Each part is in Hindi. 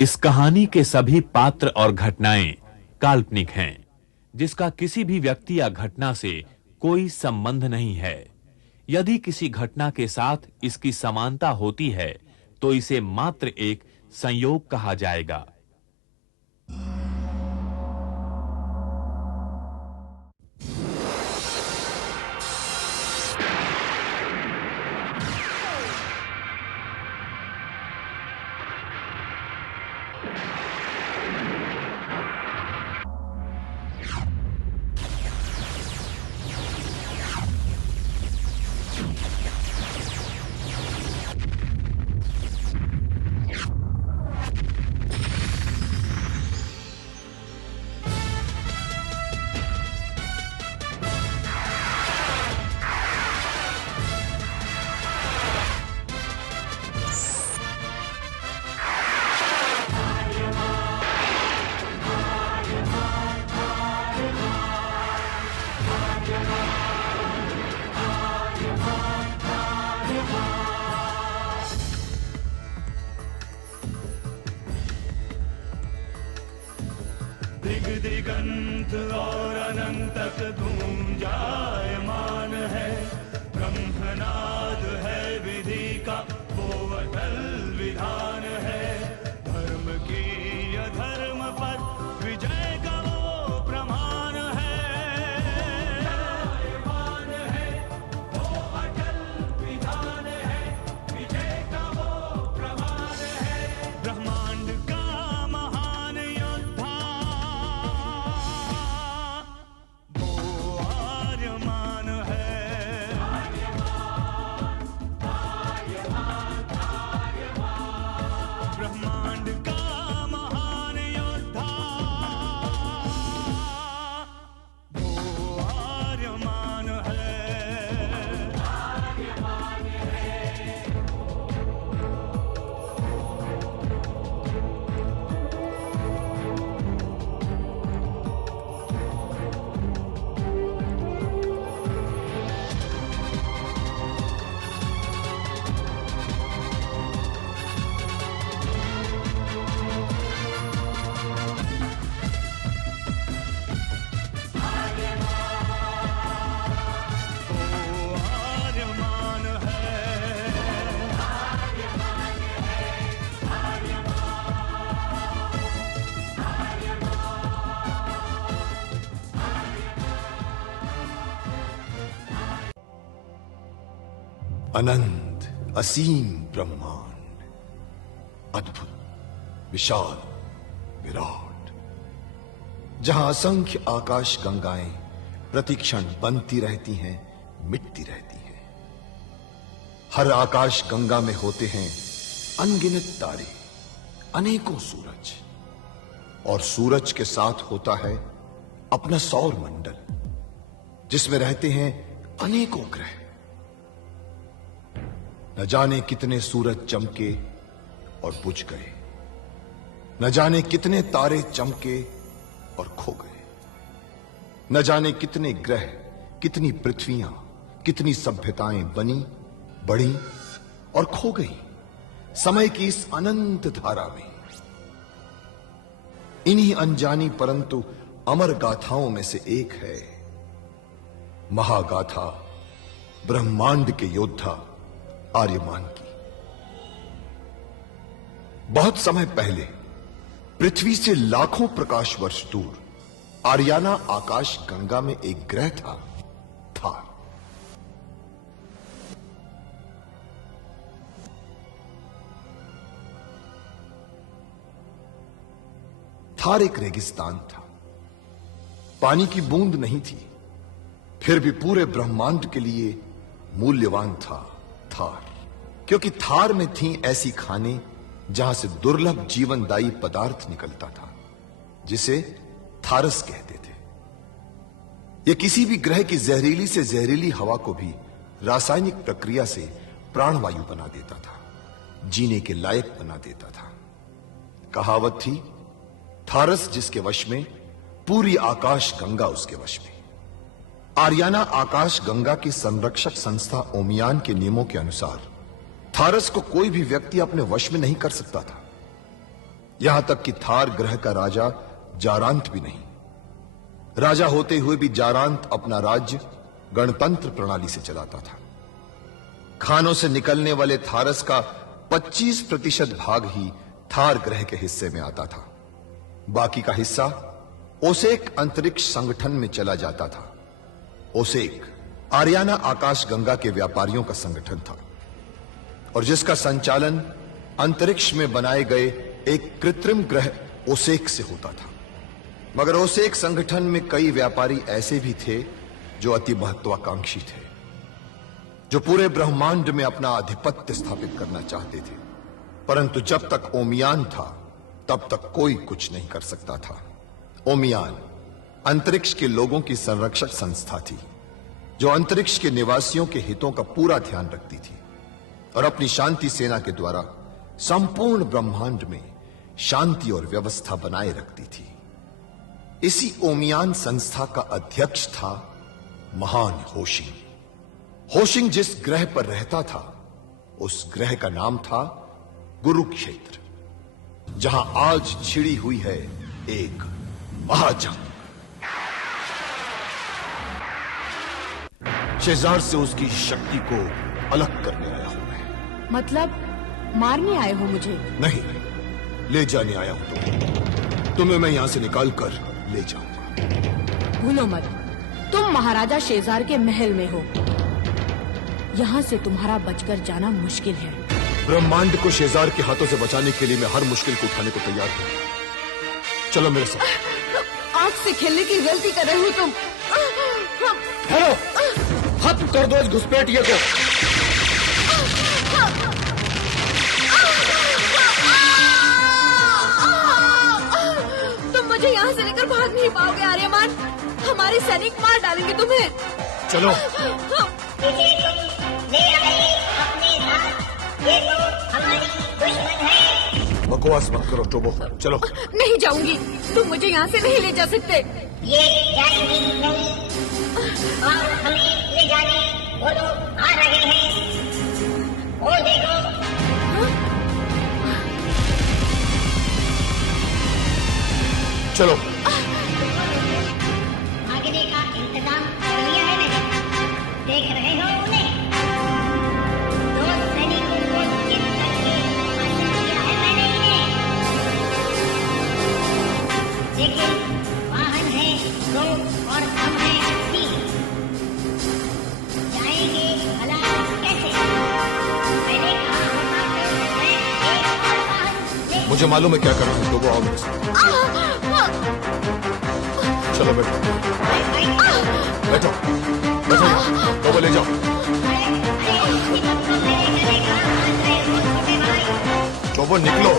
इस कहानी के सभी पात्र और घटनाएं काल्पनिक हैं, जिसका किसी भी व्यक्ति या घटना से कोई संबंध नहीं है। यदि किसी घटना के साथ इसकी समानता होती है, तो इसे मात्र एक संयोग कहा जाएगा। दिग दिगंत और अनंत तक गूंजायमान है। ब्रह्मनाद है विधि का वो अटल विधान है। धर्म की अधर्म पर विजय का वो प्रमाण है। जायमान है वो अटल विधान है। विजय का वो प्रमाण है। ब्रह्मांड का महान योद्धा आर्यमान है। ब्रह्मांड का महान योद्धा वो आर्यमान है। आर्यमान है। अनंत असीम ब्रह्मांड, अद्भुत, विशाल, विराट, जहां असंख्य आकाश गंगाएं प्रतिक्षण बनती रहती हैं, मिटती रहती हैं। हर आकाश गंगा में होते हैं अनगिनत तारे, अनेकों सूरज, और सूरज के साथ होता है अपना सौर मंडल, जिसमें रहते हैं अनेकों ग्रह। न जाने कितने सूरज चमके और बुझ गए, न जाने कितने तारे चमके और खो गए, न जाने कितने ग्रह, कितनी पृथ्वियां, कितनी सभ्यताएं बनी, बढ़ी और खो गई समय की इस अनंत धारा में। इन्हीं अनजानी परंतु अमर गाथाओं में से एक है महागाथा ब्रह्मांड के योद्धा आर्यमान की। बहुत समय पहले पृथ्वी से लाखों प्रकाश वर्ष दूर आर्याना आकाश गंगा में एक ग्रह था, थार। थार एक रेगिस्तान था, पानी की बूंद नहीं थी, फिर भी पूरे ब्रह्मांड के लिए मूल्यवान था थार, क्योंकि थार में थी ऐसी खाने जहां से दुर्लभ जीवनदायी पदार्थ निकलता था, जिसे थारस कहते थे। यह किसी भी ग्रह की जहरीली से जहरीली हवा को भी रासायनिक प्रक्रिया से प्राणवायु बना देता था, जीने के लायक बना देता था। कहावत थी, थारस जिसके वश में, पूरी आकाश गंगा उसके वश में। आर्याना आकाश गंगा की संरक्षक संस्था ओमियान के नियमों के अनुसार थारस को कोई भी व्यक्ति अपने वश में नहीं कर सकता था। यहां तक कि थार ग्रह का राजा जारांत भी नहीं। राजा होते हुए भी जारांत अपना राज्य गणतंत्र प्रणाली से चलाता था। खानों से निकलने वाले थारस का 25% भाग ही थार ग्रह के हिस्से में आता था। बाकी का हिस्सा ओसेक अंतरिक्ष संगठन में चला जाता था। ओसेक आरियाना आकाश गंगा के व्यापारियों का संगठन था और जिसका संचालन अंतरिक्ष में बनाए गए एक कृत्रिम ग्रह ओसेक से होता था। मगर ओसेक संगठन में कई व्यापारी ऐसे भी थे जो अति महत्वाकांक्षी थे, जो पूरे ब्रह्मांड में अपना आधिपत्य स्थापित करना चाहते थे। परंतु जब तक ओमियान था तब तक कोई कुछ नहीं कर सकता था। ओमियान अंतरिक्ष के लोगों की संरक्षक संस्था थी, जो अंतरिक्ष के निवासियों के हितों का पूरा ध्यान रखती थी और अपनी शांति सेना के द्वारा संपूर्ण ब्रह्मांड में शांति और व्यवस्था बनाए रखती थी। इसी ओमियान संस्था का अध्यक्ष था महान होशिंग। होशिंग जिस ग्रह पर रहता था उस ग्रह का नाम था गुरुक्षेत्र, जहां आज छिड़ी हुई है एक महाजंग। शेजार से उसकी शक्ति को अलग करने आया हूं मैं। मतलब मारने आए हो मुझे? नहीं, ले जाने आया हूं तुम्हें मैं यहां से निकाल कर ले जाऊंगा। भूलो मत, तुम महाराजा शेजार के महल में हो। यहाँ से तुम्हारा बचकर जाना मुश्किल है। ब्रह्मांड को शेजार के हाथों से बचाने के लिए मैं हर मुश्किल को उठाने को तैयार हूं। चलो मेरे साथ। आग से खेलने की गलती कर रहे हो तुम। हेलो, खत्म कर दो इस घुसपैठिए को। तुम मुझे यहाँ से लेकर भाग नहीं पाओगे आर्यमान। हमारे सैनिक मार डालेंगे तुम्हें। चलो। इसे तुम ले आए अपने साथ, ये तो हमारी दुश्मन है। बकवास मत करो टोबो, चलो। नहीं जाऊंगी, तुम मुझे यहाँ से नहीं ले जा सकते। ये जाएंगे नहीं और हमें ले जाने वो लोग आ रहे हैं। वो देखो। चलो। आगने का इंतजाम कर लिया है मैंने। देख रहे हो उन्हें? दो सैनिकों को चित करके आसन किया है मैंने इन्हें। लेकिन वाहन है दो और हम है 3। जाएंगे भला कैसे? मैंने कहा होता तो मैं एक और वाहन ले। मुझे मालूम है क्या करना है, टोबो आओ मेरे साथ। चलो बैठो। बैठो बैठो, टोबो ले जाओ। टोबो निकलो।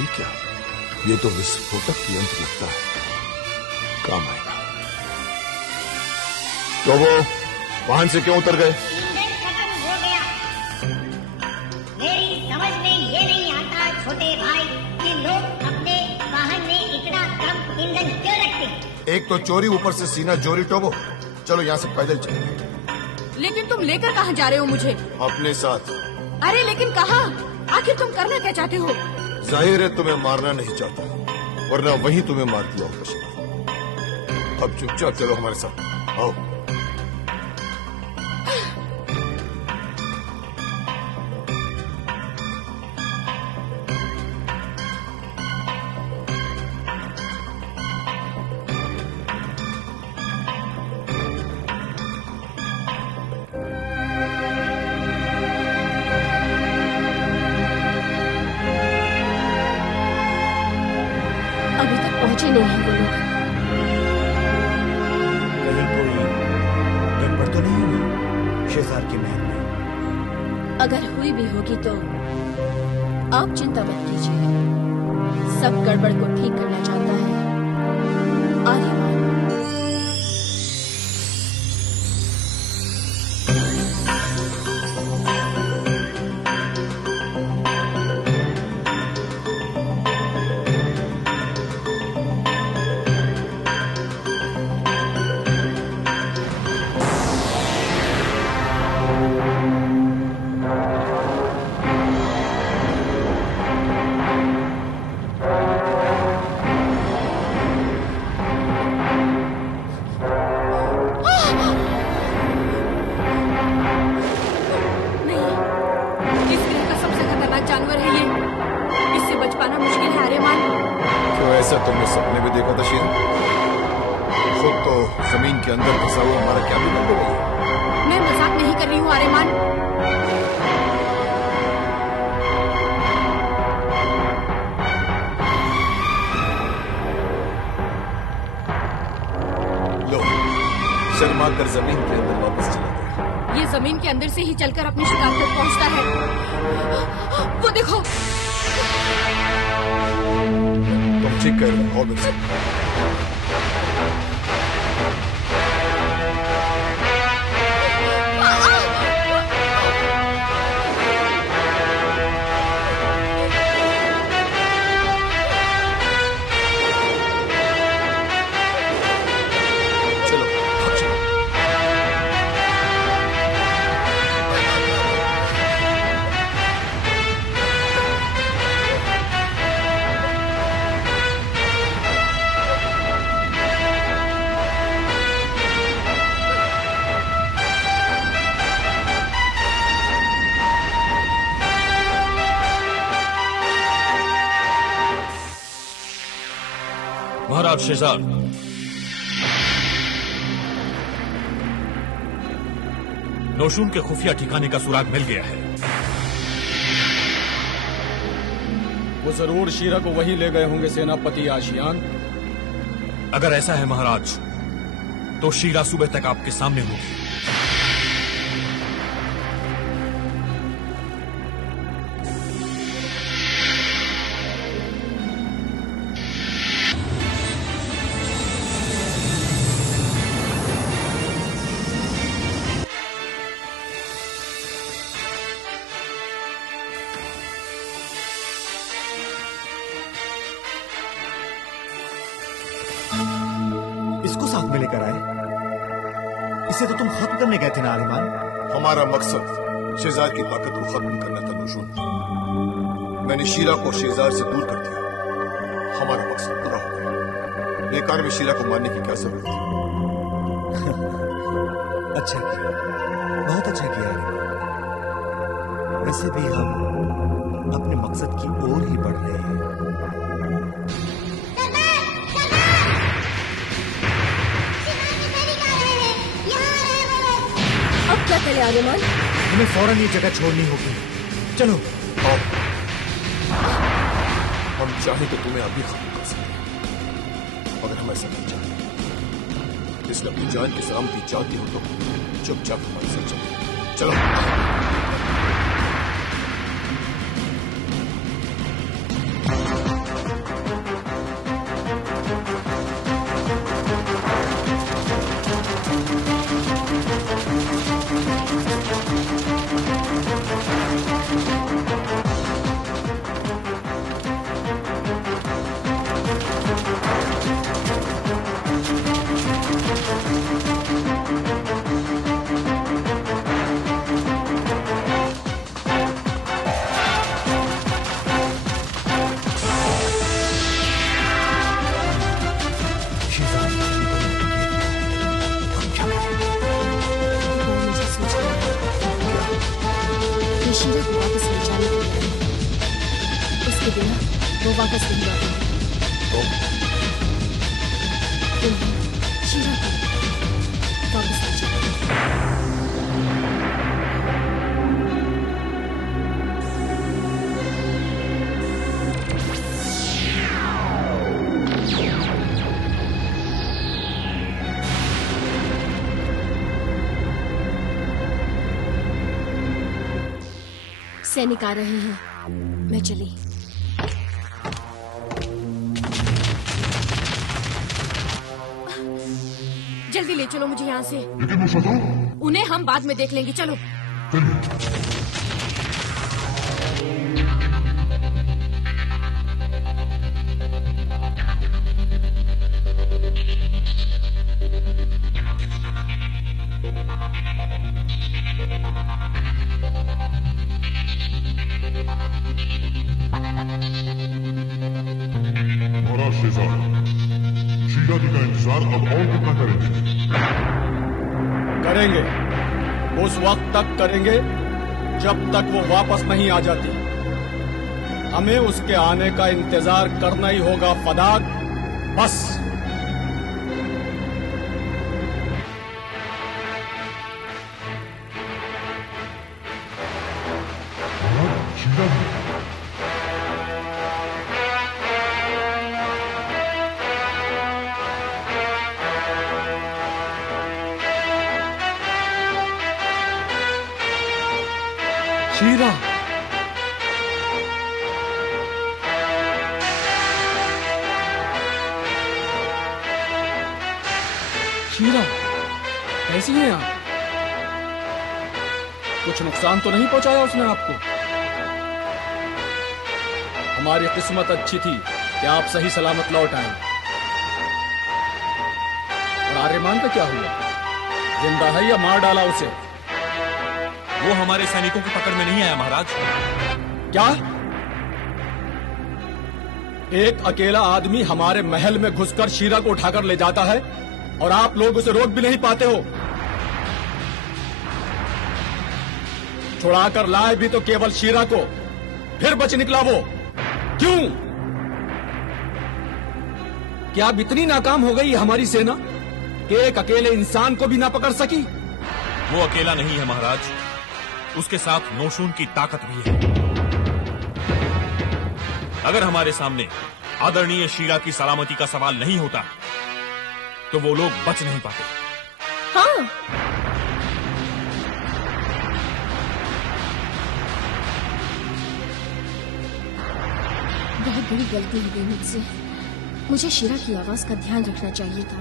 ये क्या? ये तो विस्फोटक यंत्र लगता है, काम आएगा। तो वो वाहन से क्यों उतर गए? ईंधन खत्म हो गया। मेरी समझ में ये नहीं आता छोटे भाई कि लोग अपने वाहन में इतना कम ईंधन क्यों रखते हैं। एक तो चोरी, ऊपर से सीना चोरी। टोबो, चलो यहाँ से पैदल चलेंगे। लेकिन तुम लेकर कहाँ जा रहे हो मुझे? अपने साथ। अरे लेकिन कहाँ? आखिर तुम करना क्या चाहते हो? जाहिर है तुम्हें मारना नहीं चाहता, वरना वही तुम्हें मार दिया होगा। अब चुपचाप चलो हमारे साथ, आओ। अभी तक पहुँचे नहीं हैं वो लोग। कहीं कोई गड़बड़ तो नहीं हुई शेजार के महल में? अगर हुई भी होगी तो आप चिंता मत कीजिए, सब गड़बड़ को ठीक करना चाहता है आर्यमान। जानवर है ये, इससे बच पाना मुश्किल है आर्यमान। क्यों, ऐसा तुमने सपने में देखा था शीर? खुद तो जमीन के अंदर फंसा हुआ हमारा क्या बिगड़ गया? मैं मजाक नहीं कर रही हूँ आर्यमान। लो, शर्मा कर जमीन के अंदर वापस चला गया। ये जमीन के अंदर से ही चलकर अपनी शिकार तक पहुँचता है। वो देखो। तुम ठीक कह रहे हो, ऑर्डर से। चलो, भाग चलो। महाराज शेजार, नौशून के खुफिया ठिकाने का सुराग मिल गया है। वो जरूर शीरा को वहीं ले गए होंगे सेनापति आशियान। अगर ऐसा है महाराज, तो शीरा सुबह तक आपके सामने होगी। इसको साथ में लेकर आए? इसे तो तुम खत्म करने गए थे ना आर्यमान? हमारा मकसद शेजार की ताकत को खत्म करना था नौशून। मैंने शीरा को शेजार से दूर कर दिया। हमारा मकसद पूरा हो गया। बेकार में शीरा को मारने की क्या जरूरत थी? अच्छा किया, बहुत अच्छा किया आर्यमान। वैसे भी हम अपने मकसद की ओर ही बढ़ रहे हैं। अब क्या करें आर्यमान? हमें फौरन ये जगह छोड़नी होगी। चलो। आओ। हम चाहे तो तुम्हें अभी खत्म कर सकते, अगर हम ऐसा नहीं चाहते। इसलिए अपनी जान की सलामती चाहती हो तो चुपचाप हमारे साथ चलो। चलो। मुझे शीरा को वापस ले जाने के लिए आए। उसके बिना वो वापस नहीं लौटेंगे। इन्हें शीरा को वापस ले जाएंगे। सैनिक आ रहे हैं, मैं चली। जल्दी ले चलो मुझे यहाँ से। लेकिन वो शत्रु। उन्हें हम बाद में देख लेंगे, चलो। महाराज शेजान, शीला जी का इंतजार अब और कितना करेंगे? उस वक्त तक करेंगे जब तक वो वापस नहीं आ जाती। हमें उसके आने का इंतजार करना ही होगा फदाद, बस। शीला जी, शीरा, शीरा, कैसी हैं आप? कुछ नुकसान तो नहीं पहुंचाया उसने आपको? हमारी किस्मत अच्छी थी कि आप सही सलामत लौट आए। और आर्यमान का क्या हुआ? जिंदा है या मार डाला उसे? वो हमारे सैनिकों की पकड़ में नहीं आया महाराज। क्या? एक अकेला आदमी हमारे महल में घुसकर शीरा को उठाकर ले जाता है और आप लोग उसे रोक भी नहीं पाते हो। छुड़ाकर लाए भी तो केवल शीरा को, फिर बच निकला वो। क्यों? क्या अब इतनी नाकाम हो गई हमारी सेना कि एक अकेले इंसान को भी ना पकड़ सकी? वो अकेला नहीं है महाराज, उसके साथ नौशून की ताकत भी है। अगर हमारे सामने आदरणीय शीला की सलामती का सवाल नहीं होता तो वो लोग बच नहीं पाते। हाँ, बहुत बड़ी गलती हो गई मुझसे। मुझे शीरा की आवाज का ध्यान रखना चाहिए था।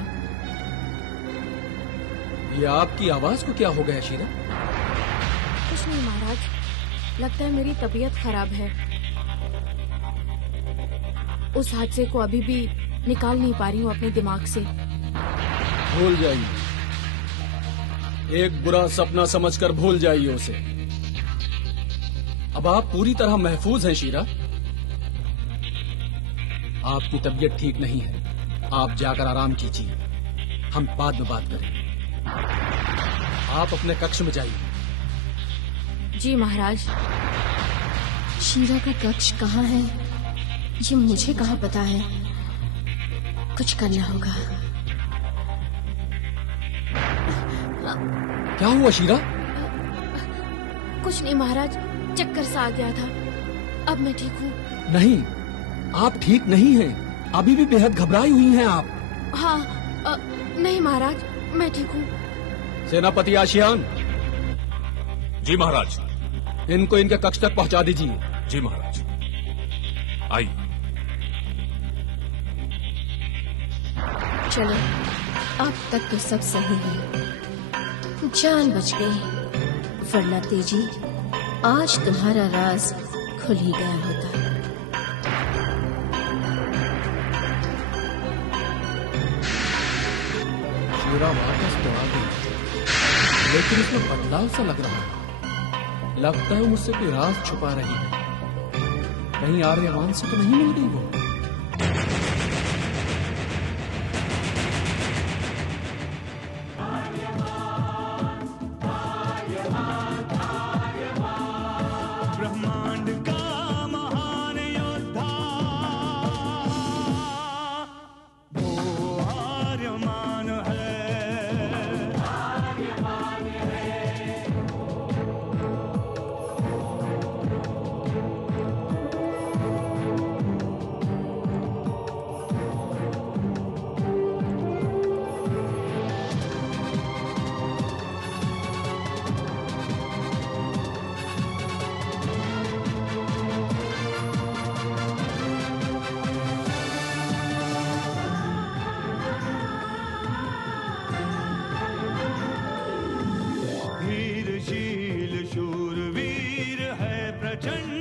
ये आपकी आवाज को क्या हो गया शीरा? कुछ नहीं महाराज, लगता है मेरी तबीयत खराब है। उस हादसे को अभी भी निकाल नहीं पा रही हूँ अपने दिमाग से। भूल जाइए, एक बुरा सपना समझकर भूल जाइए उसे। अब आप पूरी तरह महफूज हैं शीरा। आपकी तबीयत ठीक नहीं है, आप जाकर आराम कीजिए, हम बाद में बात करेंगे। आप अपने कक्ष में जाइए। जी महाराज। शीरा का कक्ष कहाँ है ये मुझे कहाँ पता है। कुछ करना होगा। क्या हुआ शीरा? कुछ नहीं महाराज, चक्कर सा आ गया था। अब मैं ठीक हूँ। नहीं, आप ठीक नहीं हैं। अभी भी बेहद घबराई हुई हैं आप। हाँ, नहीं महाराज, मैं ठीक हूँ। सेनापति आशियान, जी महाराज। इनको इनके कक्ष तक पहुंचा दीजिए। जी महाराज। आइए। चलो, अब तक तो सब सही है। जान बच गई, वरना तेजी आज तुम्हारा राज खुल ही गया होता। शीरा वापस तो आ गई, लेकिन इसमें बदलाव सा लग रहा है। लगता है मुझसे कोई राज छुपा रही है। कहीं आर्यमान से तो नहीं मिल गई वो? प्रचंड